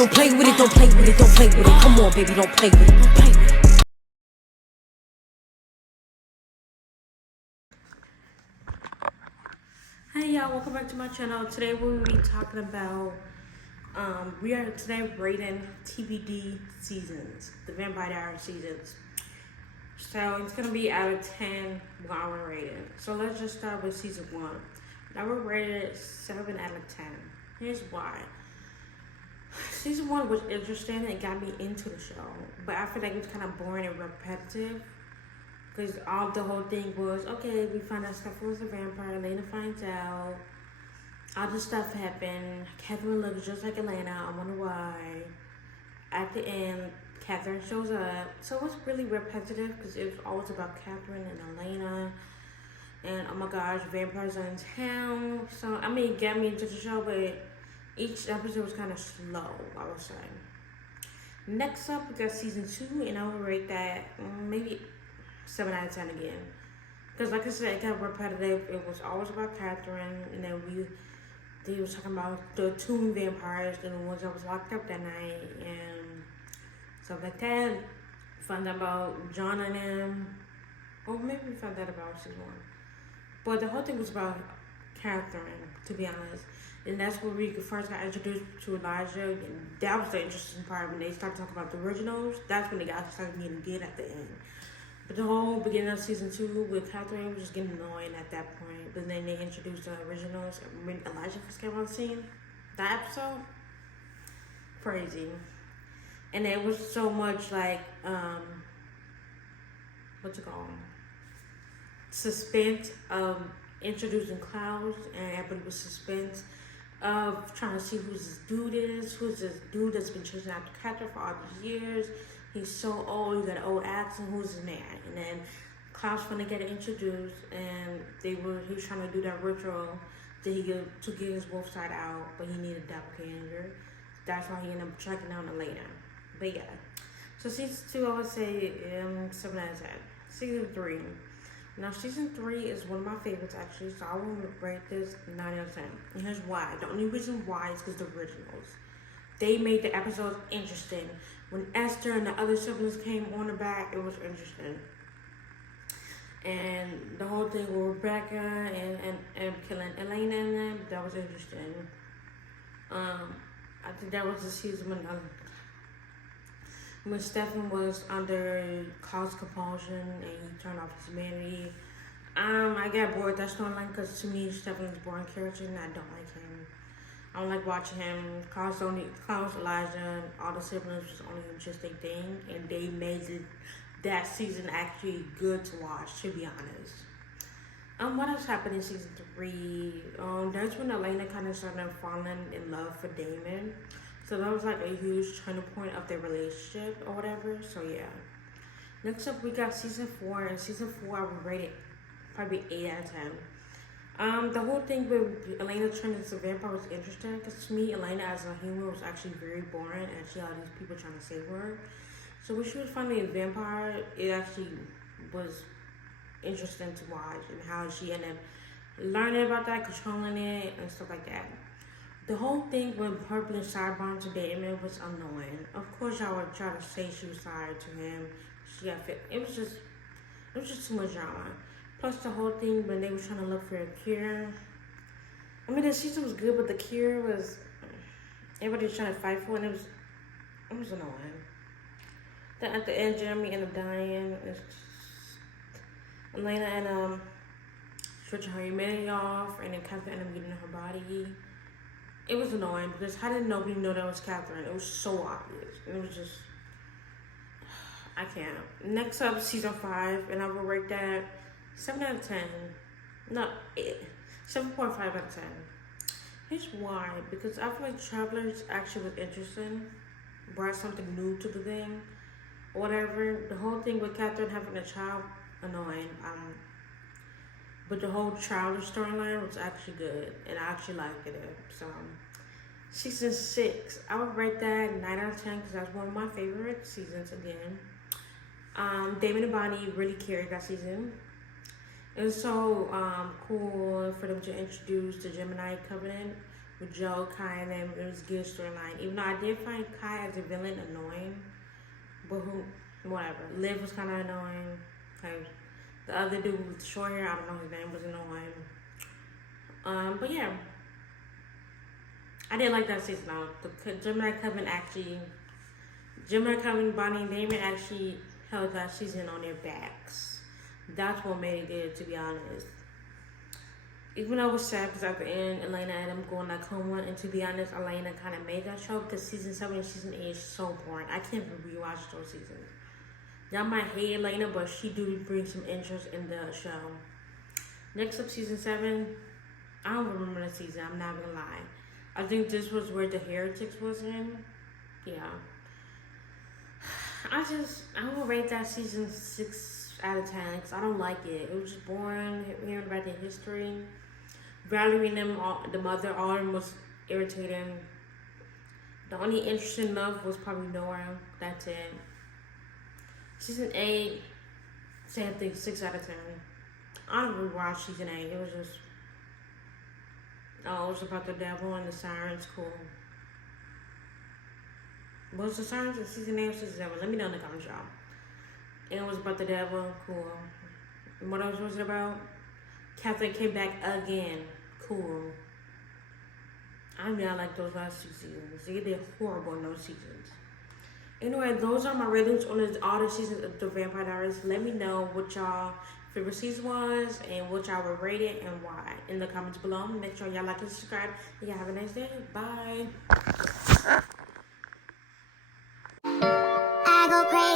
don't play with it, don't play with it, don't play with it. Come on, baby, don't play with it, don't play with it. Hey y'all, welcome back to my channel. Today we'll be talking about we are today rating TVD seasons, the Vampire Diaries seasons. So it's gonna be out of 10 what I would rate it. So let's just start with season 1. I would rate it 7 out of 10. Here's why. Season 1 was interesting, it got me into the show, but I feel like it was kind of boring and repetitive. Because all the whole thing was, okay, we found out Stefan was a vampire, Elena finds out, all this stuff happened, Catherine looks just like Elena, I wonder why. At the end, Catherine shows up, so it was really repetitive because it was always about Catherine and Elena, and oh my gosh, vampires are in town. So, I mean, it got me into the show, but each episode was kind of slow, I would say. Next up, we got season 2, and I would rate that maybe 7 out of 10 again. Because like I said, it got repetitive. It was always about Catherine, and then they was talking about the 2 vampires and the ones that was locked up that night and stuff like that. Found out about John and them. Or maybe we found out about season 1. But the whole thing was about Catherine, to be honest. And that's where we first got introduced to Elijah. And that was the interesting part when they started talking about the originals. That's when they got started getting good at the end. But the whole beginning of season 2 with Catherine was just getting annoying at that point. But then they introduced the originals. When Elijah first came on the scene, that episode, crazy. And it was so much like, what's it called? Suspense of introducing Klaus, and everybody was suspense of trying to see who's this dude that's been chasing after Catherine for all these years. He's so old, he got an old accent, who's in there? And then Klaus finally got introduced, and he was trying to do that ritual to get his wolf side out, but he needed a doppelganger. That's why he ended up tracking down Elena. But yeah. So season 2, I would say 7 out of 10. Season 3. Now season 3 is one of my favorites actually, so I will rate this 9 out of 10. And here's why. The only reason why is because the originals. They made the episodes interesting. When Esther and the other siblings came on the back, it was interesting. And the whole thing with Rebecca and killing Elena and them, that was interesting. I think that was the season when Stefan was under Klaus' compulsion and he turned off his humanity. I got bored with that storyline because to me, Stefan's a boring character and I don't like him. I don't like watching him. Klaus, Elijah, and all the siblings was only an interesting thing, and they made that season actually good to watch, to be honest. What else happened in season 3? That's when Elena kind of started falling in love for Damon. So that was like a huge turning point of their relationship or whatever. So yeah. Next up, we got season 4, and season 4 I would rate it probably 8 out of 10. The whole thing with Elena turning into a vampire was interesting because to me, Elena as a human was actually very boring and she had these people trying to save her. So when she was finally a vampire, it actually was interesting to watch and how she ended up learning about that, controlling it, and stuff like that. The whole thing with her being sidebarred to Damon was annoying. Of course, I would try to say she was sorry to him. She got fit. It was just too much drama. Plus the whole thing when they were trying to look for a cure. I mean, the season was good, but the cure was everybody was trying to fight for it, and it was annoying. Then at the end, Jeremy ended up dying. Elena and switching her humanity off, and then Catherine ended up getting her body. It was annoying because how did nobody know that was Catherine? It was so obvious. It was just, I can't. Next up, season 5, and I will rate that 7 out of 10. No, 7.5 out of 10. Here's why. Because I feel like Travelers actually was interesting. Brought something new to the thing. Whatever. The whole thing with Catherine having a child, annoying. But the whole Traveler storyline was actually good. And I actually liked it. So, season 6. I would rate that 9 out of 10 because that's one of my favorite seasons again. Damon and Bonnie really carried that season. It was so cool for them to introduce the Gemini Covenant with Joe, Kai, and them. It was a good storyline. Even though I did find Kai as a villain annoying, but whatever. Liv was kind of annoying. Like, the other dude with the short hair, I don't know his name, was annoying. But yeah, I did like that season though. The Gemini Coven, Bonnie and Damon actually held that season on their backs. That's what made it good, to be honest. Even though it was sad because at the end, Elena and them going like home, and to be honest, Elena kind of made that show because season 7 and season 8 is so boring. I can't even rewatch those seasons. Y'all might hate Elena, but she do bring some interest in the show. Next up, season 7. I don't remember the season, I'm not gonna lie. I think this was where the Heretics was in. Yeah. I will rate that season 6 out of 10 because I don't like it. It was just boring hearing about the history. Valerie and them, the mother, all of them was irritating. The only interesting enough was probably Nora. That's it. Season 8, same thing, 6 out of 10. I don't rewatch season 8. It was just, it was about the devil and the sirens. Cool. What was the sirens in season 8 or season 7? Let me know in the comments, y'all. And it was about the devil. Cool. And what else was it about? Catherine came back again. Cool. I do not like those last 2 seasons. They did horrible in those seasons. Anyway, those are my ratings on all the seasons of the Vampire Diaries. Let me know what y'all favorite season was and what y'all would rate it and why in the comments below. Make sure y'all like and subscribe. Y'all have a nice day. Bye. I go crazy.